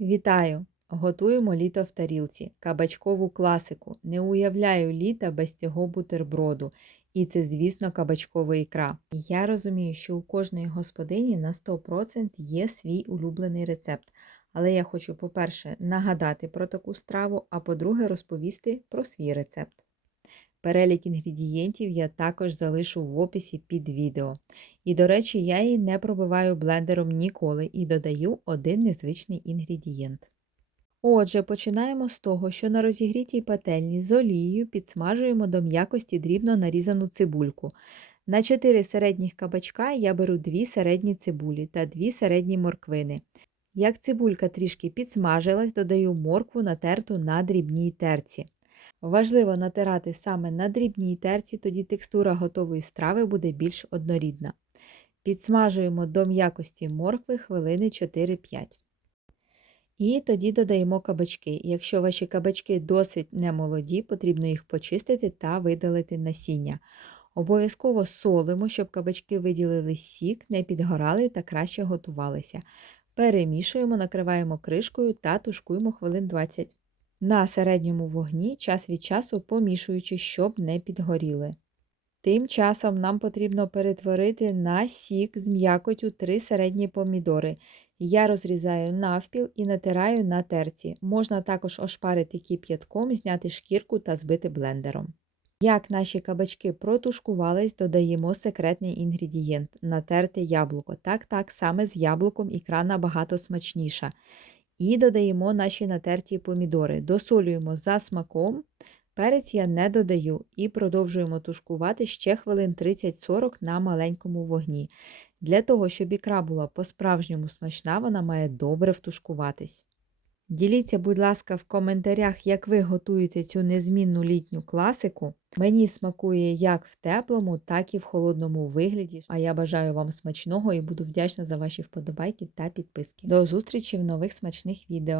Вітаю! Готуємо літо в тарілці, кабачкову класику. Не уявляю літа без цього бутерброду. І це, звісно, кабачкова ікра. Я розумію, що у кожної господині на 100% є свій улюблений рецепт. Але я хочу, по-перше, нагадати про таку страву, а по-друге, розповісти про свій рецепт. Перелік інгредієнтів я також залишу в описі під відео. І, до речі, я її не пробиваю блендером ніколи і додаю один незвичний інгредієнт. Отже, починаємо з того, що на розігрітій пательні з олією підсмажуємо до м'якості дрібно нарізану цибульку. На 4 середніх кабачка я беру 2 середні цибулі та 2 середні морквини. Як цибулька трішки підсмажилась, додаю моркву натерту на дрібній терці. Важливо натирати саме на дрібній терці, тоді текстура готової страви буде більш однорідна. Підсмажуємо до м'якості моркви хвилини 4-5. І тоді додаємо кабачки. Якщо ваші кабачки досить немолоді, потрібно їх почистити та видалити насіння. Обов'язково солимо, щоб кабачки виділили сік, не підгорали та краще готувалися. Перемішуємо, накриваємо кришкою та тушкуємо хвилин 20. На середньому вогні час від часу помішуючи, щоб не підгоріли. Тим часом нам потрібно перетворити на сік з м'якотю 3 середні помідори. Я розрізаю навпіл і натираю на терці. Можна також ошпарити кип'ятком, зняти шкірку та збити блендером. Як наші кабачки протушкувались, додаємо секретний інгредієнт натерте яблуко. Так, так, саме з яблуком ікра набагато смачніша. І додаємо наші натерті помідори. Досолюємо за смаком. Перець я не додаю і продовжуємо тушкувати ще хвилин 30-40 на маленькому вогні. Для того, щоб ікра була по-справжньому смачна, вона має добре втушкуватись. Діліться, будь ласка, в коментарях, як ви готуєте цю незмінну літню класику. Мені смакує як в теплому, так і в холодному вигляді. А я бажаю вам смачного і буду вдячна за ваші вподобайки та підписки. До зустрічі в нових смачних відео.